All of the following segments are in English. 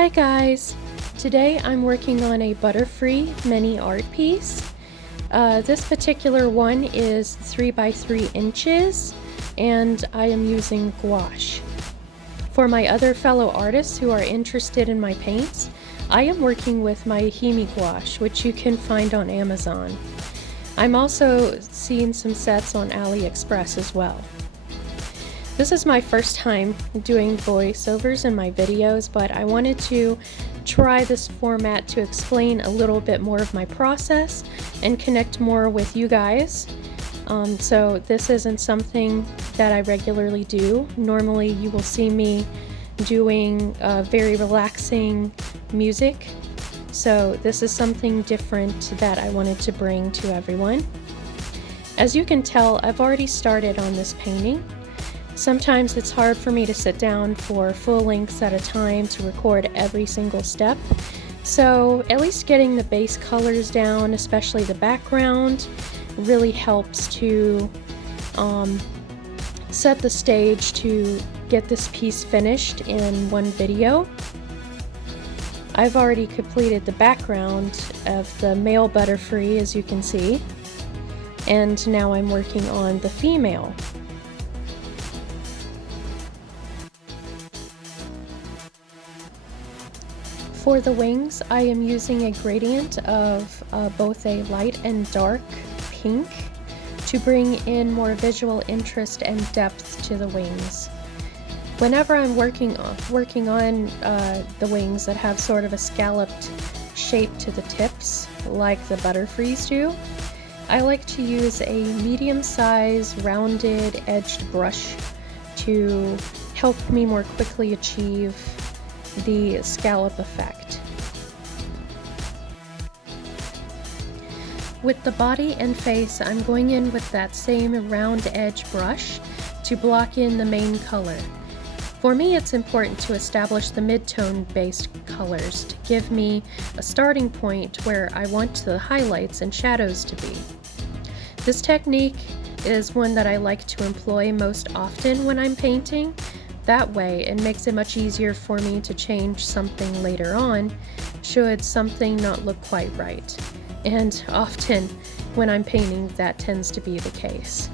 Hi guys! Today I'm working on a Butterfree mini art piece. This particular one is 3 by 3 inches and I am using gouache. For my other fellow artists who are interested in my paints, I am working with my Himi gouache, which you can find on Amazon. I'm also seeing some sets on AliExpress as well. This is my first time doing voiceovers in my videos, but I wanted to try this format to explain a little bit more of my process and connect more with you guys. So this isn't something that I regularly do. Normally you will see me doing very relaxing music. So this is something different that I wanted to bring to everyone. As you can tell, I've already started on this painting. Sometimes it's hard for me to sit down for full lengths at a time to record every single step. So at least getting the base colors down, especially the background, really helps to set the stage to get this piece finished in one video. I've already completed the background of the male Butterfree, as you can see, and now I'm working on the female. For the wings, I am using a gradient of both a light and dark pink to bring in more visual interest and depth to the wings. Whenever I'm working on the wings that have sort of a scalloped shape to the tips, like the Butterfrees do, I like to use a medium-sized rounded edged brush to help me more quickly achieve the scallop effect. With the body and face, I'm going in with that same round edge brush to block in the main color. For me, it's important to establish the mid-tone based colors to give me a starting point where I want the highlights and shadows to be. This technique is one that I like to employ most often when I'm painting. That way, it makes it much easier for me to change something later on should something not look quite right. And often, when I'm painting, that tends to be the case.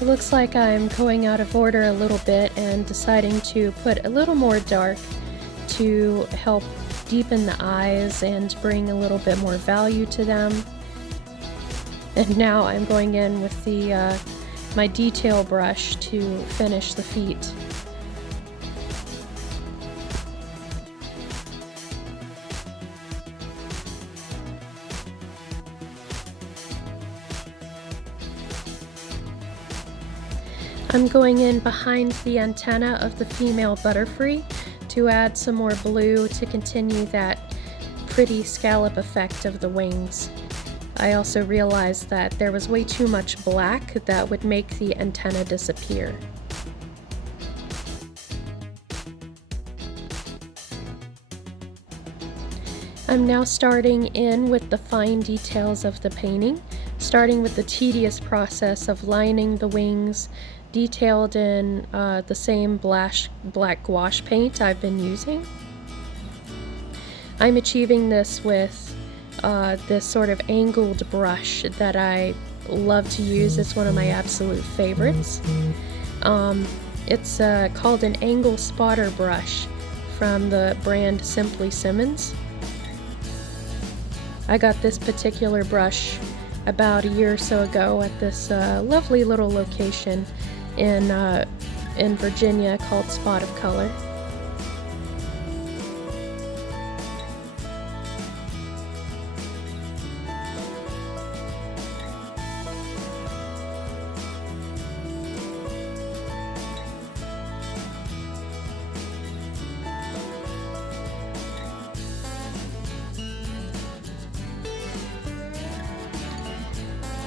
It looks like I'm going out of order a little bit and deciding to put a little more dark to help deepen the eyes and bring a little bit more value to them. And now I'm going in with the my detail brush to finish the feet. I'm going in behind the antenna of the female Butterfree to add some more blue to continue that pretty scallop effect of the wings. I also realized that there was way too much black that would make the antenna disappear. I'm now starting in with the fine details of the painting, starting with the tedious process of lining the wings, detailed in the same black gouache paint I've been using. I'm achieving this with this sort of angled brush that I love to use. It's one of my absolute favorites. It's called an angle spotter brush from the brand Simply Simmons. I got this particular brush about a year or so ago at this lovely little location in in Virginia called Spot of Color.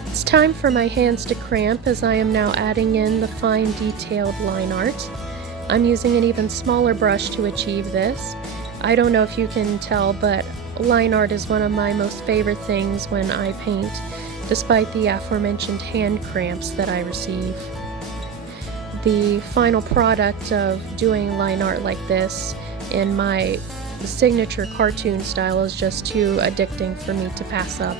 It's time for my hands to cramp as I am now adding in the fine detailed line art. I'm using an even smaller brush to achieve this. I don't know if you can tell, but line art is one of my most favorite things when I paint, despite the aforementioned hand cramps that I receive. The final product of doing line art like this in my signature cartoon style is just too addicting for me to pass up.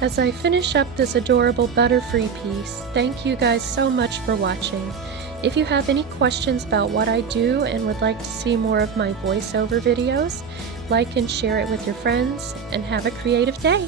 As I finish up this adorable Butterfree piece, thank you guys so much for watching. If you have any questions about what I do and would like to see more of my voiceover videos, like and share it with your friends, and have a creative day!